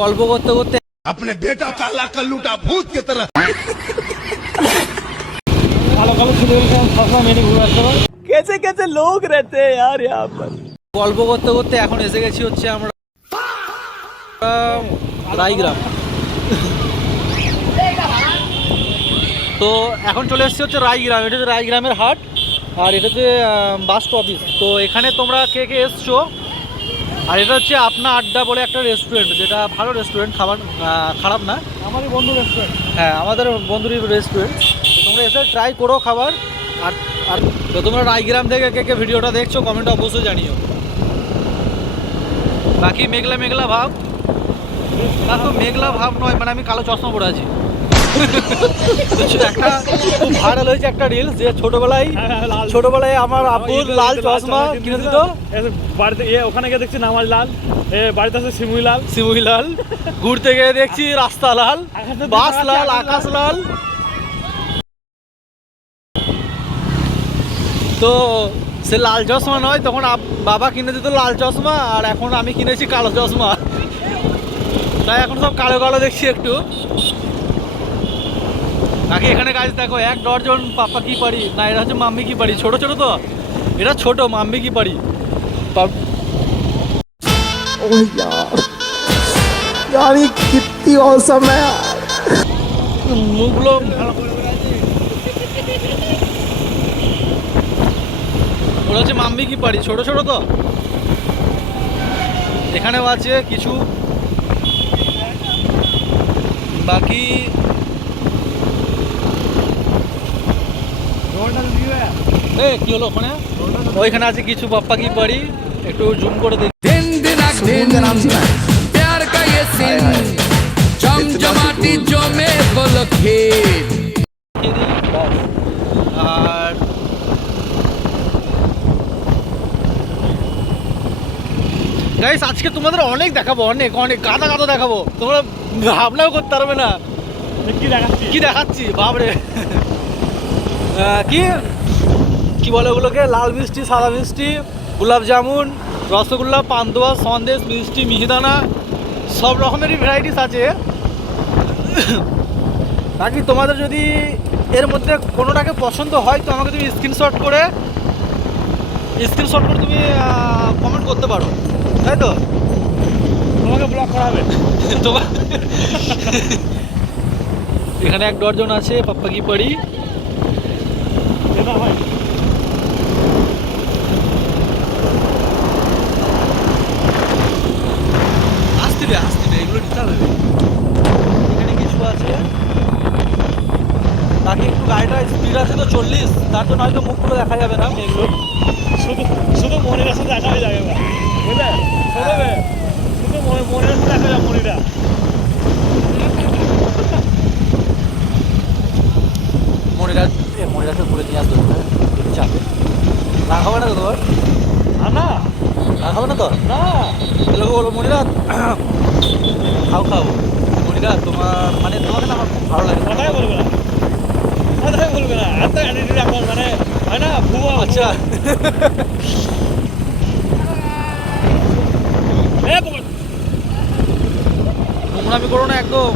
গল্প করতে করতে अपने बेटा काला कल्लूटा भूत की तरह কালো কালো ছেলেদেরকে সবসময় মেনে ঘুরে আসতে হবে। कैसे कैसे लोग रहते हैं यार यहाँ पर। গল্প করতে করতে এখন এসে গেছি হচ্ছে আমরা রায়গ্রাম। তো এখন চলে এসেছি হচ্ছে রায়গ্রাম। এটা হচ্ছে রায়গ্রামের হাট আর এটা হচ্ছে বাস অফিস। তো এখানে তোমরা কে কে এসছো, আর এটা হচ্ছে আপনা আড্ডা বলে একটা রেস্টুরেন্ট, যেটা ভালো রেস্টুরেন্ট, খাবার খারাপ না, আমারই বন্ধু রেস্টুরেন্ট। হ্যাঁ আমাদের বন্ধুরই রেস্টুরেন্ট। তোমরা এসে ট্রাই করো খাবার। আর আর তো তোমরা রায়গ্রাম থেকে কে কে ভিডিওটা দেখছো কমেন্টে অবশ্যই জানিও। বাকি মেঘলা মেঘলা ভাব না, তো মেঘলা ভাব নয়, মানে আমি কালো চশমা পরে আছি। একটা খুব ভাইরাল হয়েছে একটা রিলস, যে ছোটবেলায় আমার আব্বুর লাল চশমা কিনে দিত, বাড়িতে ওখানে গিয়ে দেখছি নামাজ লাল, বাড়িতে আছে সিমুই লাল, ঘুরতে গিয়ে দেখছি রাস্তা লাল, বাস লাল, আকাশ লাল। তো সে লাল চশমা নয়, তখন বাবা কিনে দিত লাল চশমা, আর এখন আমি কিনেছি কালো চশমা, তাই এখন সব কালো কালো দেখছি একটু। বাকি এখানে গাছ দেখো, 1 ডজন পাপা কি পারি না, এটা হচ্ছে মাম্মি কি পারি, ছোট ছোট তো, এটা ছোট মাম্মি কি পারি। यार ये कितनी औसम है यार। মুখগুলো ওটা হচ্ছে মাম্মি কি পারি, ছোট ছোট তো। এখানেও আছে কিছু। বাকি কি হলো ওখানে, ওইখানে আছে কিছু পাপ্পা কি পারি, একটু জুম করে দেখি। सुकून का नाम सुना है? प्यार का ये सीन चमचमाती जो में बोलो खेल আর গাইস আজকে তোমাদের অনেক দেখাবো, অনেক অনেক গাদা গাদা দেখাবো, তোমরা ভাবনাও করতে পারবে না কি দেখাচ্ছি। বাপরে কি কি বলে ওগুলোকে, লাল মিষ্টি, সাদা মিষ্টি, গোলাপ জামুন, রসগোল্লা, পান্তুয়া, সন্দেশ, মিষ্টি, মিহিদানা, সব রকমেরই ভ্যারাইটিস আছে। বাকি তোমাদের যদি এর মধ্যে কোনোটাকে পছন্দ হয় তো আমাকে তুমি স্ক্রিনশট করে তুমি কমেন্ট করতে পারো, তাই তো? তোমাকে ব্লক করা হবে তোমার এখানে 1 ডজন আছে পাপ্পা কি পারি। এটা ভাই আসতে এগুলো নিতে হবে। এখানে কিছু আছে, বাকি একটু গাড়িটা স্পিড আছে তো 40, তার জন্য হয়তো মুখগুলো দেখা যাবে না এগুলো। শুধু শুধু মনিরা সাথে দেখা হয়ে যাবে, বুঝলে? শুধু মনিরা সাথে দেখা যাবে, মনিরা। মনিরাকে ঘুরে নিয়ে আসবে, চাপে রাগ হবে না তো তোমার? না রাগ হবে না তো? না লোক বলো মনিরা খাও মনিরা, তোমার মানে তোমাকে না আমার খুব ভালো লাগে। কথাই বলবে না এত অ্যাটিটিউড এখন, মানে হয় না ভুয়া। আচ্ছা নোংরামি করো না একদম।